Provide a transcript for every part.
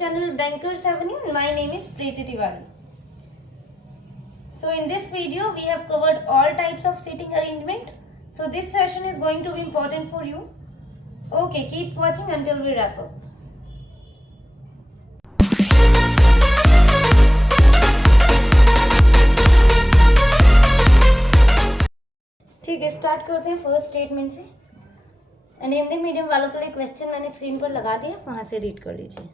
channel Bankers Avenue and my name is Preeti Tiwari. So in this video we have covered all types of seating arrangement. So this session is going to be important for you. Okay, keep watching until we wrap up. ठीक है, start करते हैं first statement से। And Hindi medium वालों के लिए question मैंने screen पर लगा दिया, वहां से रीड कर लीजिए।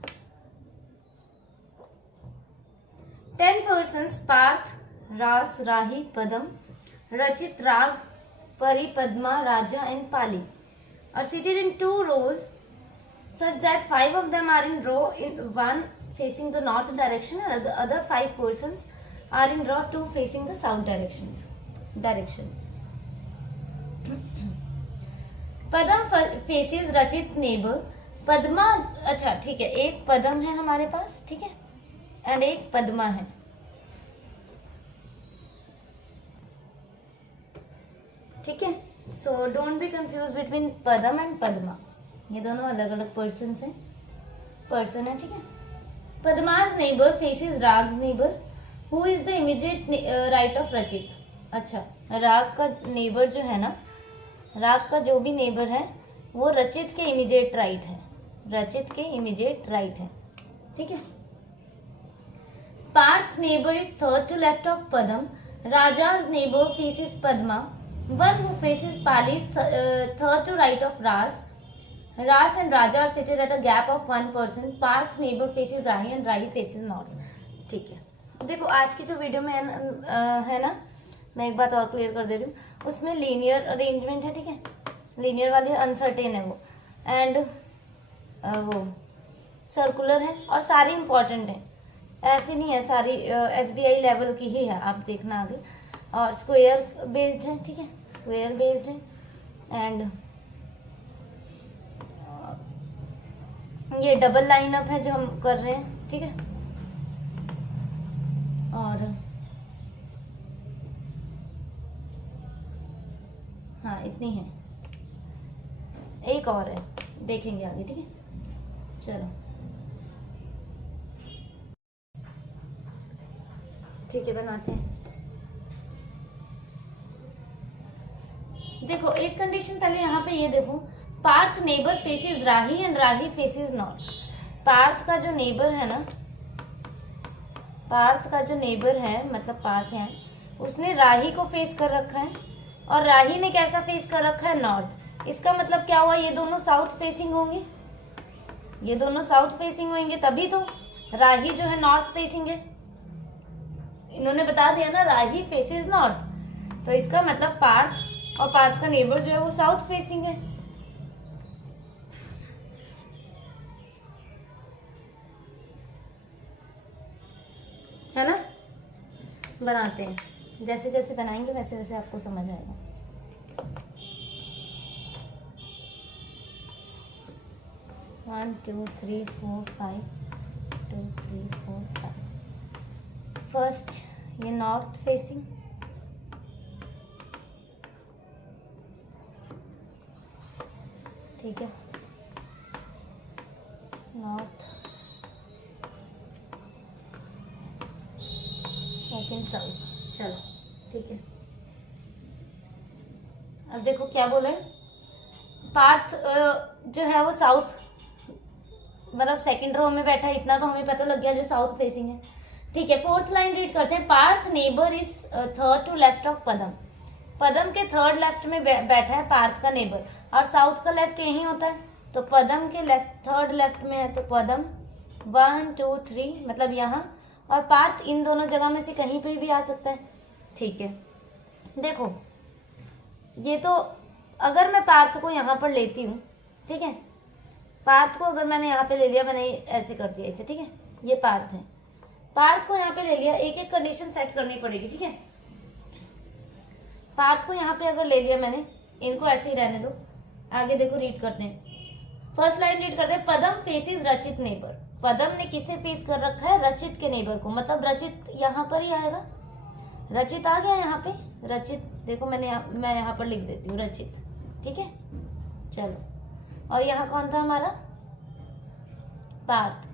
10 persons पार्थ, रास, राही, पदम, Rachit, Raag, Pari, Padma, Raja and Pali are seated in 2 rows such that 5 of them are in row in 1 facing the north direction and the other 5 persons are in row 2 facing the south direction. Padam faces Rachit neighbour, Padma, अच्छा ठीक है, एक पदम है हमारे पास, ठीक है, and एक पद्मा है। ठीक है, so don't be confuse between Padam and Padma, ये दोनों अलग अलग पर्सन है, ठीक है। Padma's neighbour faces Raag neighbour who is the immediate right of Rachit. अच्छा, राग का नेबर जो है ना, राग का जो भी नेबर है वो रचित के इमीडिएट राइट है, ठीक है। Parth neighbour is third to left of Padam, Raja's neighbour faces Padma, one who faces Pali is third to right of Ras and Raja are seated at a gap of 1 person, Parth neighbour faces Rahi and Rahi faces north. ठीक है, देखो आज की जो video में है ना, मैं एक बात और क्लियर कर दे रही हूँ, उसमें लीनियर अरेंजमेंट है, ठीक है, लीनियर वाली अनसर्टेन है वो, एंड वो सर्कुलर है और सारी इंपॉर्टेंट है, ऐसी नहीं है, सारी SBI लेवल की ही है, आप देखना आगे। और स्क्वायर बेस्ड है, ठीक है, स्क्वायर बेस्ड है, एंड ये डबल लाइनअप है जो हम कर रहे हैं, ठीक है। और हाँ, इतनी है, एक और है, देखेंगे आगे, ठीक है। चलो ठीक है, बनाते हैं। देखो एक कंडीशन पहले यहाँ पे ये देखो, Parth neighbour faces Rahi and Rahi faces north. Parth का जो नेबर है ना, पार्थ का जो नेबर है, मतलब पार्थ है, उसने राही को फेस कर रखा है और राही ने कैसा फेस कर रखा है, नॉर्थ। इसका मतलब क्या हुआ, ये दोनों साउथ फेसिंग होंगे, ये दोनों साउथ फेसिंग होंगे, तभी तो राही जो है नॉर्थ फेसिंग है। इन्होंने बता दिया ना, राही फेसेस नॉर्थ, तो इसका मतलब पार्थ और पार्थ का नेबर जो है वो साउथ फेसिंग है ना। बनाते हैं, जैसे जैसे बनाएंगे वैसे वैसे आपको समझ आएगा। One two three four five, 2 3 4 5। First ये नॉर्थ फेसिंग, ठीक है, नॉर्थ, सेकंड साउथ। चलो ठीक है, अब देखो क्या बोले, पार्थ जो है वो साउथ, मतलब सेकंड रो में बैठा है, इतना तो हमें पता लग गया जो साउथ फेसिंग है, ठीक है। फोर्थ लाइन रीड करते हैं, Parth neighbour is third to left of Padam. Padam के थर्ड लेफ्ट में बैठा है पार्थ का नेबर, और साउथ का लेफ्ट यही होता है, तो पदम के लेफ्ट थर्ड लेफ्ट में है, तो पदम 1 2 3 मतलब यहाँ, और पार्थ इन दोनों जगह में से कहीं पे भी आ सकता है, ठीक है। देखो ये तो अगर मैं पार्थ को यहाँ पर लेती हूँ, ठीक है, पार्थ को अगर मैंने यहाँ पे ले लिया, मैंने ऐसे कर दिया इसे, ठीक है, ये पार्थ है, पार्थ को यहाँ पे ले लिया, एक एक कंडीशन सेट करनी पड़ेगी, ठीक है। पार्थ को यहाँ पे अगर ले लिया मैंने, इनको ऐसे ही रहने दो, आगे देखो रीड करते हैं। फर्स्ट लाइन रीड करते हैं, पदम फेसेस रचित नेबर। पदम ने किसे फेस कर रखा है, रचित के नेबर को, मतलब रचित यहाँ पर ही आएगा, रचित आ गया यहाँ पे, रचित देखो मैं यहाँ पर लिख देती हूँ रचित, ठीक है। चलो, और यहाँ कौन था हमारा, पार्थ।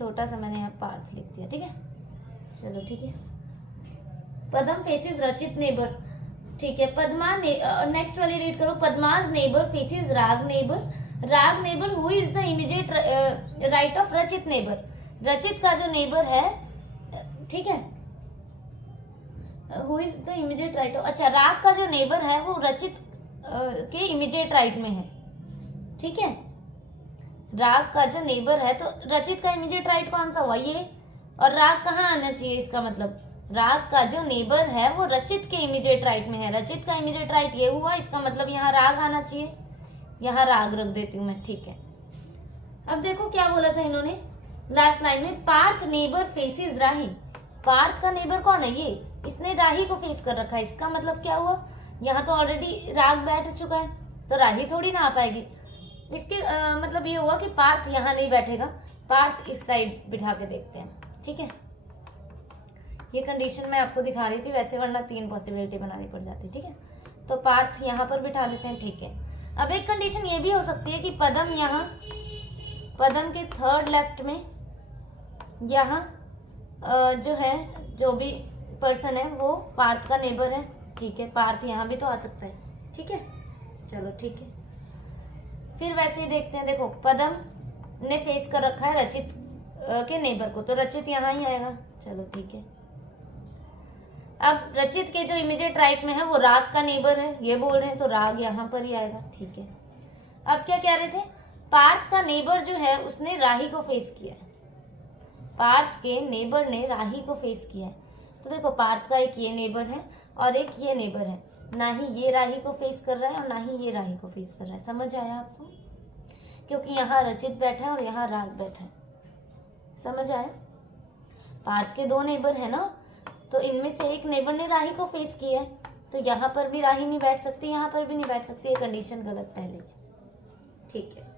छोटा सा मैंने यहाँ पार्थ लिख दिया, ठीक है। चलो ठीक है। पदम फेसिस रचित नेबर, ठीक है। पद्मा नेक्स्ट वाली रीड करो। पद्माज नेबर फेसिस राग नेबर। राग neighbour who is the immediate right of रचित नेबर। रचित का जो नेबर है, ठीक है, who is the immediate right of, अच्छा, राग का जो नेबर है वो रचित के इमीडिएट राइट में है, ठीक है। राग का जो नेबर है तो रचित का इमीडिएट राइट कौन सा हुआ, ये, और राग कहाँ आना चाहिए, इसका मतलब राग का जो नेबर है वो रचित के इमीडिएट राइट में है। रचित का इमीडिएट राइट ये हुआ, इसका मतलब यहाँ राग आना चाहिए, यहाँ राग रख देती हूँ मैं, ठीक है। अब देखो क्या बोला था इन्होंने लास्ट लाइन में, पार्थ नेबर फेसिस राही। पार्थ का नेबर कौन है, ये, इसने राही को फेस कर रखा है। इसका मतलब क्या हुआ, यहाँ तो ऑलरेडी राग बैठ चुका है तो राही थोड़ी ना आ पाएगी। इसके मतलब ये हुआ कि पार्थ यहाँ नहीं बैठेगा, पार्थ इस साइड बिठा के देखते हैं, ठीक है। ये कंडीशन मैं आपको दिखा रही थी, वैसे वरना 3 पॉसिबिलिटी बनानी पड़ जाती, ठीक है। तो पार्थ यहाँ पर बिठा देते हैं, ठीक है। अब एक कंडीशन ये भी हो सकती है कि पदम यहाँ, पदम के थर्ड लेफ्ट में यहाँ जो है, जो भी पर्सन है वो पार्थ का नेबर है, ठीक है। पार्थ यहाँ भी तो आ सकता है, ठीक है। चलो ठीक है, फिर वैसे ही देखते हैं। देखो पदम ने फेस कर रखा है रचित के नेबर को, तो रचित यहाँ ही आएगा, चलो ठीक है। अब रचित के जो इमीडिएट राइट में है वो राग का नेबर है, ये बोल रहे हैं, तो राग यहाँ पर ही आएगा, ठीक है। अब क्या कह रहे थे, पार्थ का नेबर जो है उसने राही को फेस किया है, पार्थ के नेबर ने राही को फेस किया है। तो देखो पार्थ का एक ये नेबर है और एक ये नेबर है, ना ही ये राही को फेस कर रहा है और ना ही ये राही को फेस कर रहा है। समझ आया आपको, क्योंकि यहाँ रचित बैठा है और यहाँ राग बैठा है, समझ आया। पार्थ के 2 नेबर है ना, तो इनमें से एक नेबर ने राही को फेस किया है, तो यहाँ पर भी राही नहीं बैठ सकती, यहाँ पर भी नहीं बैठ सकती, ये कंडीशन गलत पहले, ठीक है।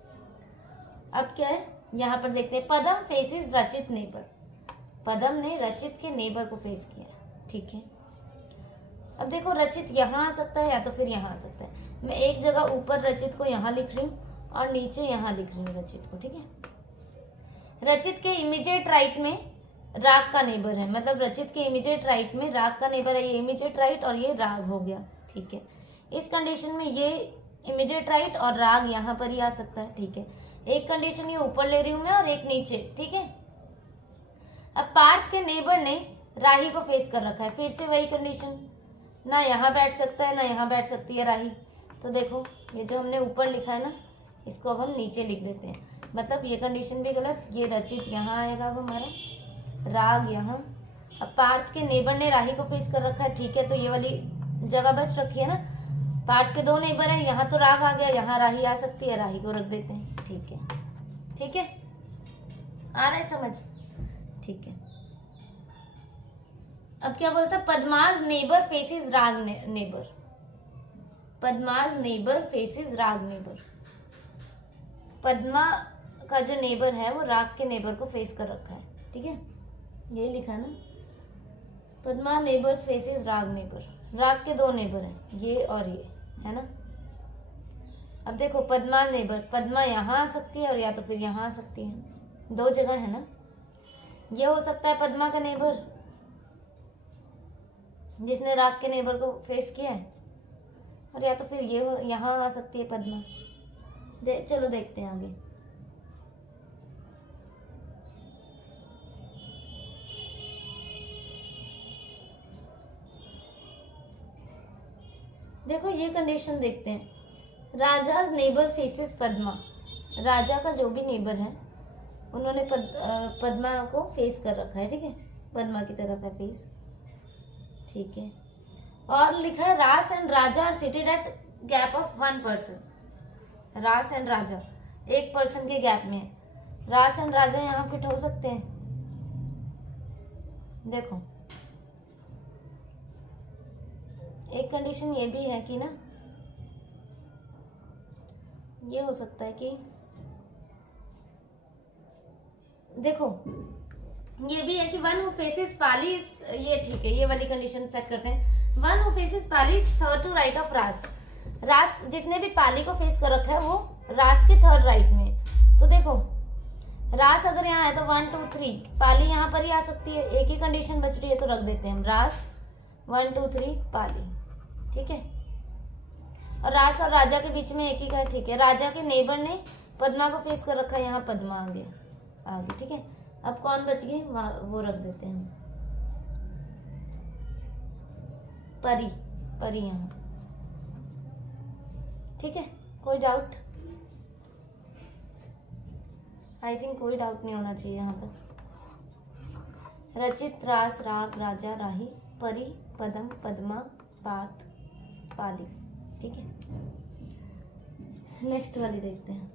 अब क्या है, यहाँ पर देखते हैं, पदम फेसिस रचित नेबर। पदम ने रचित के नेबर को फेस किया, ठीक है। अब देखो रचित यहाँ आ सकता है या तो फिर यहाँ आ सकता है। मैं एक जगह ऊपर रचित को यहाँ लिख रही हूँ और नीचे यहाँ लिख रही हूँ रचित को, ठीक है। रचित के इमीडिएट राइट में राग का नेबर है, मतलब रचित के इमीडिएट राइट में राग का नेबर है, ये इमीडिएट राइट और ये राग हो गया, ठीक है। इस कंडीशन में ये इमीडिएट राइट और राग यहाँ पर ही आ सकता है, ठीक है। एक कंडीशन ये ऊपर ले रही हूँ मैं और एक नीचे, ठीक है। अब पार्थ के नेबर ने राही को फेस कर रखा है, फिर से वही कंडीशन, ना यहाँ बैठ सकता है ना यहाँ बैठ सकती है राही। तो देखो ये जो हमने ऊपर लिखा है ना, इसको अब हम नीचे लिख देते हैं, मतलब ये कंडीशन भी गलत। ये रचित यहाँ आएगा अब हमारा, राग यहाँ। अब पार्थ के नेबर ने राही को फेस कर रखा है, ठीक है, तो ये वाली जगह बच रखी है ना। पार्थ के 2 नेबर हैं, यहाँ तो राग आ गया, यहाँ राही आ सकती है, राही को रख देते हैं, ठीक है। ठीक है, आ रहा है समझ, ठीक है। अब क्या बोलता, पद्माज नेबर फेसिस राग नेबर। पद्माज नेबर फेसिस राग नेबर। पद्मा का जो नेबर है वो राग के नेबर को फेस कर रखा है, ठीक है, ये लिखा ना। पद्मा नेबर्स फेसिस राग नेबर। राग के 2 नेबर हैं, ये और ये, है ना। अब देखो पद्मा नेबर, पद्मा यहाँ आ सकती है और या तो फिर यहाँ आ सकती है, 2 जगह है ना। ये हो सकता है पद्मा का नेबर जिसने राग के नेबर को फेस किया है, और या तो फिर ये यहाँ आ सकती है पद्मा। चलो देखते हैं आगे। देखो ये कंडीशन देखते हैं, राजाज नेबर फेसेस पद्मा। राजा का जो भी नेबर है उन्होंने पद्मा को फेस कर रखा है, ठीक है, पद्मा की तरफ है फेस, ठीक है। और लिखा है Raas and Raja are seated at gap of 1 person. Raas and Raja 1 person के गैप में है। रास एंड राजा यहाँ फिट हो सकते हैं, देखो। एक कंडीशन ये भी है कि ना, ये हो सकता है कि देखो ये भी है कि वन हु फेसेस पालीज, ये ठीक है, ये वाली कंडीशन सेट करते हैं। One who faces Pali's third to right of Ras. Ras जिसने भी पाली को फेस कर रखा है वो रास के थर्ड राइट में। तो देखो रास अगर यहाँ है तो 1 2 3, पाली यहाँ पर ही आ सकती है, एक ही कंडीशन बच रही है तो रख देते हैं हम रास 1 2 3 पाली, ठीक है। और रास और राजा के बीच में एक ही का है, ठीक है। राजा के नेबर ने पद्मा को फेस कर रखा है, यहाँ पद्मा आ गया आगे, ठीक है। अब कौन बच गई, वो रख देते हैं परी, परी यहाँ, ठीक है। कोई डाउट? आई थिंक कोई डाउट नहीं होना चाहिए यहाँ तक। रचित, रास, राग, राजा, राही, परी, पदम, पद्मा, पार्थ, पाली, ठीक है। नेक्स्ट वाली देखते हैं।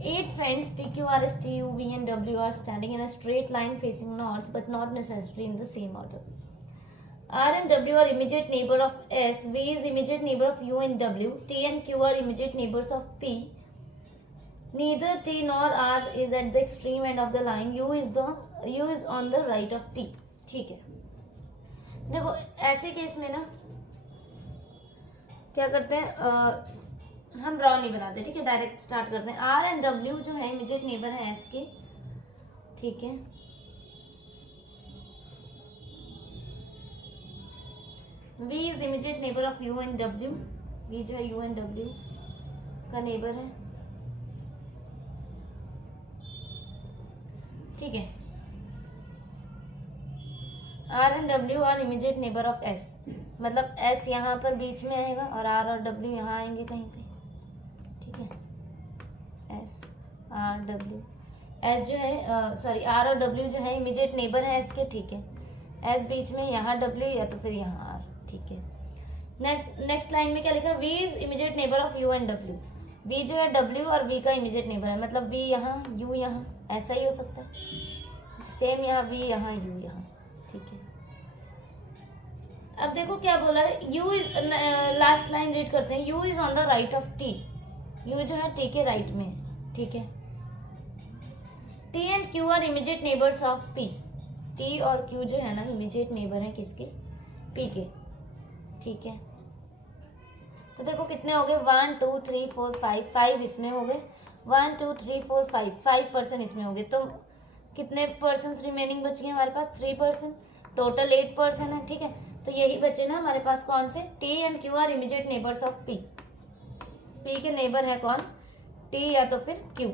8 friends P, Q, R, S, T, U, V and W are standing in a straight line facing north but not necessarily in the same order. R and W are immediate neighbor of S, V is immediate neighbor of U and W, T and Q are immediate neighbors of P. Neither T nor R is at the extreme end of the line. U is on the right of T. ठीक है। देखो ऐसे case में ना क्या करते हैं, हम ड्रॉ नहीं बनाते, ठीक है, डायरेक्ट स्टार्ट करते हैं। R एंड W जो है इमीडिएट नेबर है S के, ठीक है। V is immediate neighbour of U and W, V जो है U एंड W का नेबर है, ठीक है। R and W are immediate neighbour of S, मतलब S यहाँ पर बीच में आएगा और R और W यहाँ आएंगे कहीं पे, ठीक है। S R W, S जो है सॉरी R और W जो है इमीडिएट नेबर है S के, ठीक है। S बीच में, यहाँ W या तो फिर यहाँ R, ठीक है। नेक्स्ट लाइन में क्या लिखा, V is immediate neighbour of U and W, V जो है W और V का इमीडिएट नेबर है, मतलब V यहाँ U यहाँ, ऐसा ही हो सकता है। सेम यहाँ V यहाँ U यहाँ, ठीक है। अब देखो क्या बोला है, U is, last line read करते हैं। U is on the right of T, U जो है T के राइट में, ठीक है। T and Q are immediate neighbours of P, T और Q जो है ना इमीडिएट नेबर है किसके, P के, ठीक है। तो देखो कितने हो गए, 1 2 3 4 5, 5 इसमें हो गए, 1 2 3 4 5, 5% इसमें हो गए, तो कितने पर्सन रिमेनिंग बच गए हमारे पास, 3%, टोटल 8% है, ठीक है। तो यही बचे ना हमारे पास कौन से, T and Q are immediate neighbours of P, P के नेबर है कौन, T या तो फिर Q,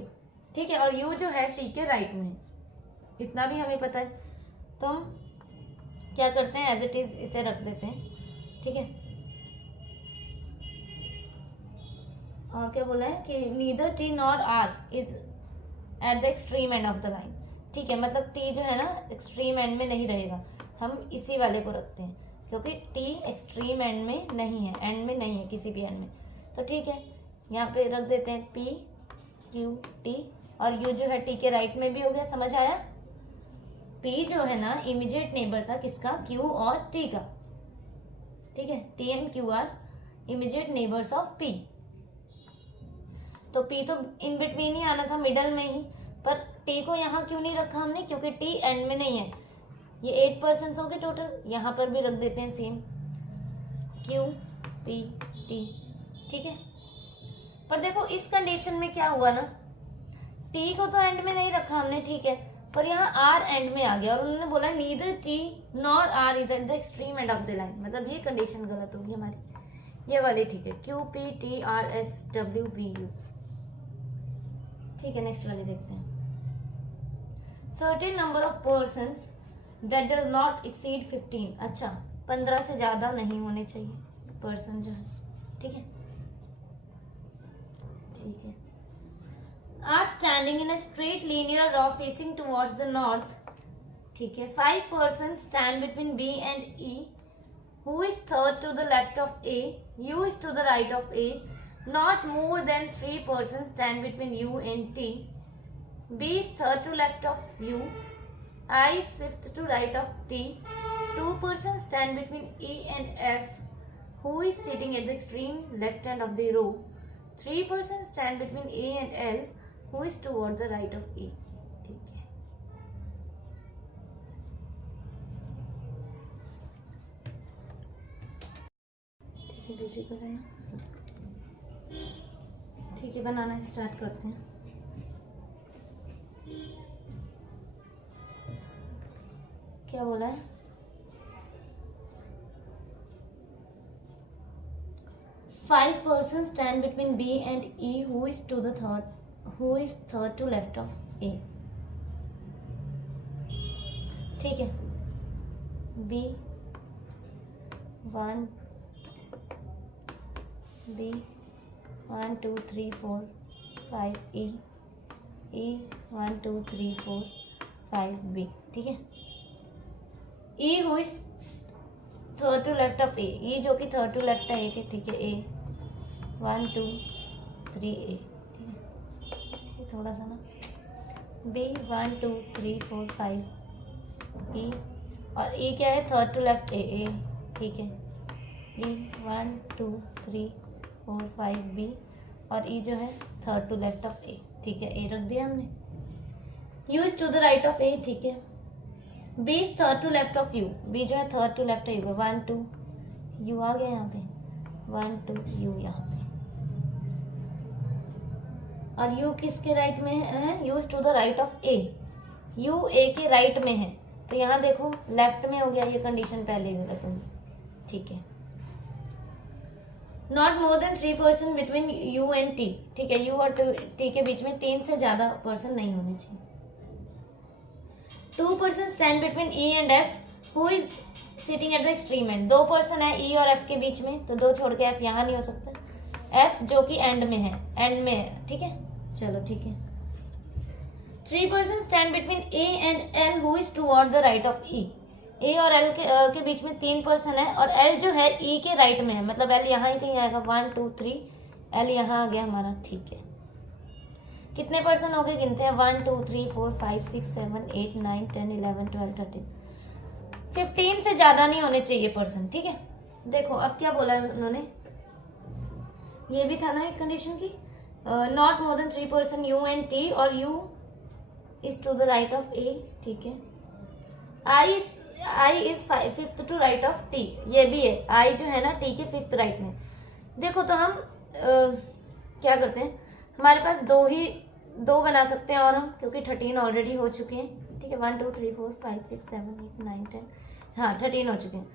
ठीक है। और U जो है T के राइट में, इतना भी हमें पता है, तो हम क्या करते हैं, एज इट इज इसे रख देते हैं, ठीक है। और क्या बोला है कि neither T nor R is at the extreme end of the line, ठीक है। मतलब T जो है ना एक्सट्रीम एंड में नहीं रहेगा, हम इसी वाले को रखते हैं क्योंकि T एक्सट्रीम एंड में नहीं है, एंड में नहीं है किसी भी एंड में, तो ठीक है। यहाँ पे रख देते हैं P Q T, और U जो है T के राइट में भी हो गया, समझ आया। P जो है ना इमीडिएट नेबर था किसका, Q और T का, ठीक है। T and Q are immediate neighbours of P, तो P तो इन बिटवीन ही आना था, मिडल में ही, पर T को यहाँ क्यों नहीं रखा हमने, क्योंकि T एंड में नहीं है। ये 8% हो गए टोटल, यहाँ पर भी रख देते हैं सेम, Q P T, ठीक है। पर देखो इस कंडीशन में क्या हुआ ना, T को तो एंड में नहीं रखा हमने, ठीक है, पर यहाँ R एंड में आ गया, और उन्होंने बोला neither T nor R is at the extreme end of the line, मतलब ये कंडीशन गलत होगी हमारी, ये वाली ठीक है, Q P T R S W V U, ठीक है। नेक्स्ट वाली देखते हैं। Certain number of persons that does not exceed 15, अच्छा 15 से ज्यादा नहीं होने चाहिए पर्सन जो है, ठीक है, ठीक है। Are standing in a straight linear row facing towards the north, ठीक है। 5 person stand between B and E, who is third to the left of A, U is to the right of A, not more than 3 persons stand between U and T, B is third to left of U, I is fifth to right of T, 2 persons stand between E and F, who is sitting at the extreme left end of the row, 3 persons stand between A and L, who is toward the right of E, ठीक है। ठीक है, ठीक है, बनाना start करते हैं। क्या बोला है? Five persons stand between B and E, who is third to left of A. ठीक है, B 1 2 3 4 5 E 1 2 3 4 5 B। ठीक है, E who is third to left of A, E जो कि थर्ड टू लेफ्ट है ए के। ठीक है, ए 1 2 3 ए। ठीक है, ये थोड़ा सा ना बी 1 2 3 4 5 ई, और ई क्या है? थर्ड टू लेफ्ट ए। ठीक है, बी 1 2 3 4 5 बी, और ई जो है third to left of A. ठीक है, ए रख दिया हमने। U is to the right of A. ठीक है, B is third to left of U, B जो है थर्ड टू लेफ्ट है यू। 1 2 यू आ गया यहाँ पे, 1 2 यू यहाँ पे, और यू किसके राइट में है? U is to the right of A, U A के राइट में है। तो यहाँ देखो लेफ्ट में हो गया, ये कंडीशन पहले ही गलत होगी। ठीक है, not more than 3 person between you and T. ठीक है, यू और टी के बीच में 3 से ज्यादा पर्सन नहीं होने चाहिए। 2 person stand between E and F, who is sitting at the extreme and. 2 person है ई और एफ के बीच में, तो 2 छोड़ के एफ यहाँ नहीं हो सकता, एफ जो कि एंड में है, एंड में है। ठीक है, चलो ठीक है। 3 person stand between A and L, who is toward the right of E. A और एल के बीच में 3 पर्सन है, और एल जो है ई के राइट में है, मतलब एल यहाँ ही कहीं आएगा। 1 2 3 एल यहाँ आ गया हमारा। ठीक है, कितने पर्सन हो गए? गिनते हैं। 1 2 3 4 5 6 7 8 9 10 11 12 13 15 से ज्यादा नहीं होने चाहिए पर्सन। ठीक है, देखो अब क्या बोला है उन्होंने, ये भी था ना एक कंडीशन की, not more than 3 person U and T, और U is to the right of A. ठीक है, I is fifth to right of T, ये भी है। आई जो है ना टी के 5th राइट में। देखो तो हम क्या करते हैं, हमारे पास दो बना सकते हैं, और हम क्योंकि 13 ऑलरेडी हो चुके हैं। ठीक है, 1 2 3 4 5 6 7 8 9 10, हाँ 13 हो चुके हैं।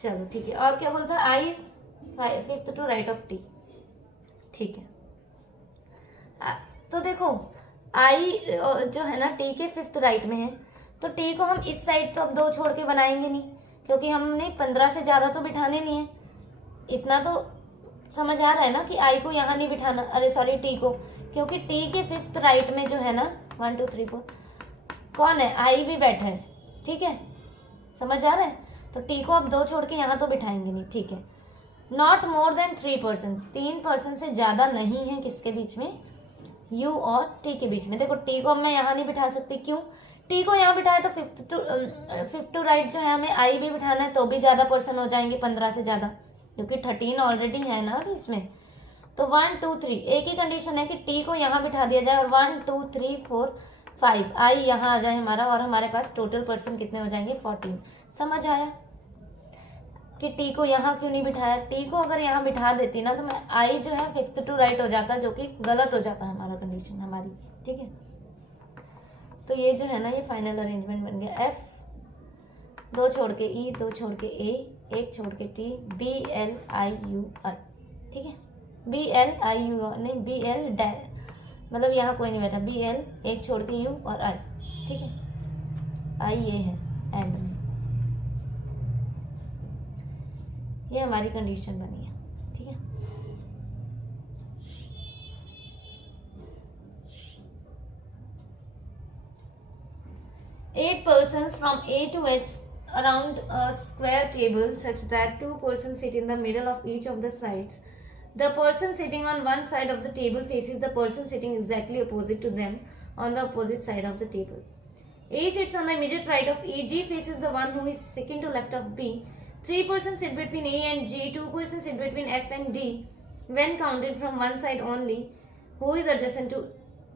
चलो ठीक है, और क्या बोलता है? I is 5th to right of T. ठीक है, तो देखो आई जो है ना टी के 5th राइट में है, तो टी को हम इस साइड तो अब 2 छोड़ के बनाएंगे नहीं, क्योंकि हमने 15 से ज्यादा तो बिठाने नहीं है। इतना तो समझ आ रहा है ना कि आई को यहाँ नहीं बिठाना, अरे सॉरी टी को, क्योंकि टी के 5th राइट में जो है ना 1 2 3 4 कौन है? आई भी बैठा है। ठीक है, समझ आ रहा है? तो टी को अब 2 छोड़ के यहाँ तो बिठाएंगे नहीं। ठीक है, not more than 3 person, 3 person से ज्यादा नहीं है किसके बीच में? यू और टी के बीच में। देखो टी को अब मैं यहाँ नहीं बिठा सकती, क्यों? टी को यहाँ बिठाए तो 5th टू राइट जो है हमें आई भी बिठाना है, तो भी ज्यादा पर्सन हो जाएंगे 15 से ज्यादा, क्योंकि 13 ऑलरेडी है ना अभी इसमें। तो 1 2 3 एक ही कंडीशन है कि टी को यहाँ बिठा दिया जाए, और 1 2 3 4 5 आई यहाँ आ जाए हमारा, और हमारे पास टोटल पर्सन कितने हो जाएंगे? 14। समझ आया कि टी को यहाँ क्यों नहीं बिठाया? टी को अगर यहाँ बिठा देती ना, तो मैं आई जो है 5th टू राइट हो जाता, जो कि गलत हो जाता है हमारा कंडीशन हमारी। ठीक है, तो ये जो है ना ये फाइनल अरेंजमेंट बन गया। एफ 2 छोड़ के ई, 2 छोड़ के ए, 1 छोड़ के T, B L I U I. ठीक है, बी एल आई यू नहीं, बी एल मतलब यहाँ कोई नहीं बैठा, बी एल 1 छोड़ के यू और आई। ठीक है, आई ये है एंड में, ये हमारी कंडीशन बनी है। ठीक है, Eight persons from A to H around a square table such that 2 persons sit in the middle of each of the sides. The person sitting on one side of the table faces the person sitting exactly opposite to them on the opposite side of the table. A sits on the immediate right of E. G faces the one who is second to left of B. 3 persons sit between A and G. 2 persons sit between F and D. When counted from one side only, who is adjacent to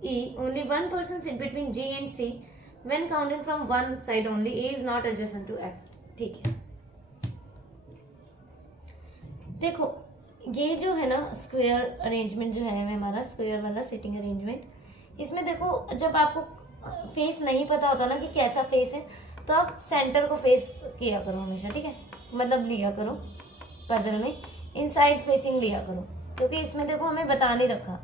E? Only 1 person sit between G and C. When counted from one side only, A is not adjacent to F. ठीक है, देखो ये जो है ना square arrangement जो है हमारा स्क्वायर वाला सिटिंग अरेंजमेंट, इसमें देखो जब आपको फेस नहीं पता होता ना कि कैसा फेस है, तो आप सेंटर को फेस किया करो हमेशा, ठीक है, मतलब लिया करो पजल में इनसाइड फेसिंग लिया करो, क्योंकि इसमें देखो हमें बता नहीं रखा,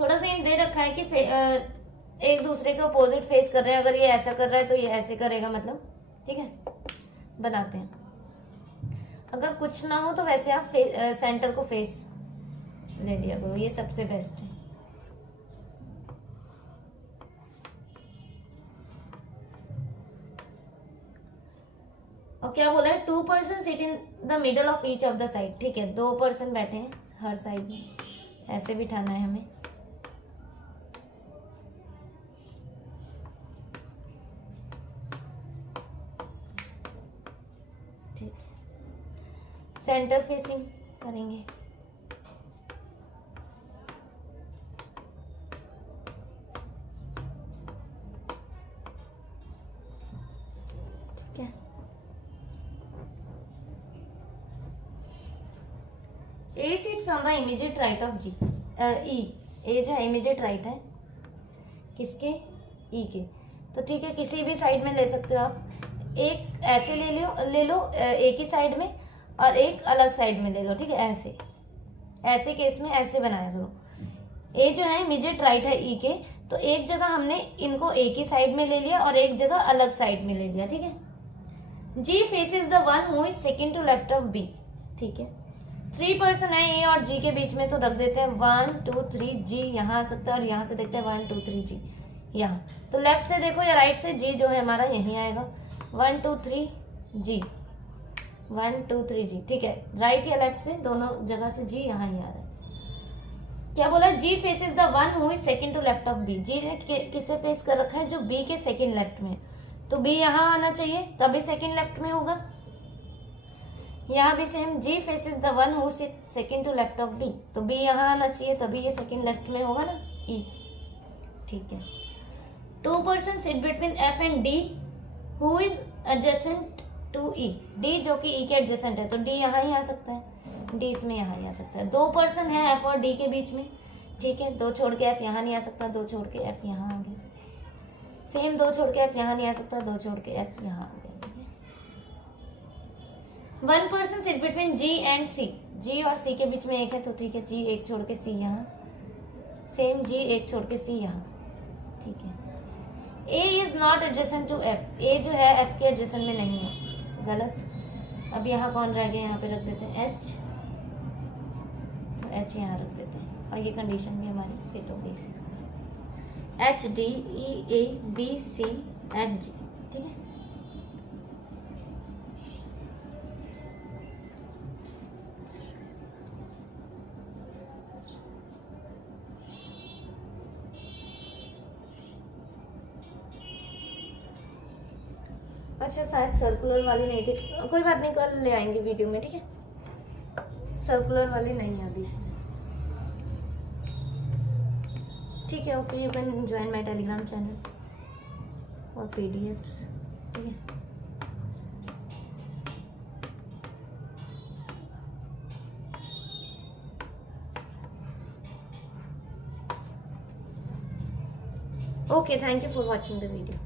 थोड़ा सा इन दे रखा है कि एक दूसरे के अपोजिट फेस कर रहे हैं, अगर ये ऐसा कर रहा है तो ये ऐसे करेगा, मतलब ठीक है, बनाते हैं। अगर कुछ ना हो तो वैसे आप सेंटर को फेस ले लिया करो, ये सबसे बेस्ट है। और क्या बोला है, 2 person sit in the middle of each of the side, ठीक है, 2 पर्सन बैठे हैं हर साइड में, ऐसे बिठाना है हमें। ठीक है, सेंटर फेसिंग करेंगे। ठीक है, A sits on the immediate right of G, E, A जो है इमीडिएट राइट है किसके, ई के, तो ठीक है, किसी भी साइड में ले सकते हो आप, एक ऐसे ले लो एक ही साइड में और एक अलग साइड में ले लो, ठीक है, ऐसे ऐसे केस में ऐसे बनाया करो। ए जो है इमीडिएट राइट है ई के, तो एक जगह हमने इनको एक ही साइड में ले लिया और एक जगह अलग साइड में ले लिया, ठीक है। G faces the one who is second to left of B, ठीक है, 3 पर्सन है ए और जी के बीच में, तो रख देते हैं 1 2 3 जी, यहाँ आ सकता है और यहाँ से देखते हैं 1 2 3 जी यहाँ, तो लेफ्ट से देखो या राइट से जी जो है हमारा यहीं आएगा, 1 2 3 जी, 1 2 3 जी, ठीक है, राइट या लेफ्ट से दोनों जगह से जी यहाँ ही आ रहा है। क्या बोला, G faces the one who is second to left of B, G ने किसे फेस कर रखा है, जो बी के सेकंड लेफ्ट में, तो बी यहाँ आना चाहिए तभी सेकंड लेफ्ट में होगा। यहाँ भी same, G faces the one who sit second to left of B, तो बी यहाँ आना चाहिए तभी ये सेकंड लेफ्ट में होगा ना, ई, ठीक है। 2 person sit between F and D who is adjacent to E, D जो कि ई के एडजेसेंट है, तो डी यहाँ ही आ सकता है, डी इसमें यहाँ ही आ सकता है। 2 पर्सन है एफ और डी के बीच में, ठीक है, 2 छोड़ के एफ यहाँ नहीं आ सकता, 2 छोड़ के एफ यहाँ आ गया, सेम 2 छोड़ के एफ यहाँ नहीं आ सकता, 2 छोड़ के एफ यहाँ आ गया, ठीक है। 1 person sit between G and C, G और सी के बीच में एक है, तो ठीक है, जी एक छोड़ के सी यहाँ, सेम जी एक छोड़ के सी यहाँ, ठीक है। A is not adjacent to F, A जो है एफ के एडजेसेंट में नहीं है, गलत। अब यहाँ कौन रह गया, यहाँ पे रख देते हैं एच, तो एच यहाँ रख देते हैं, और ये कंडीशन भी हमारी फिट हो गई इसी से, H D E A B C F G, ठीक है। अच्छा शायद सर्कुलर वाली नहीं थी, कोई बात नहीं, कल ले आएंगे वीडियो में, ठीक है, सर्कुलर वाली नहीं है अभी इसमें, ठीक है। Okay, you can join my Telegram channel for PDFs, ठीक है। Okay, thank you for watching the video.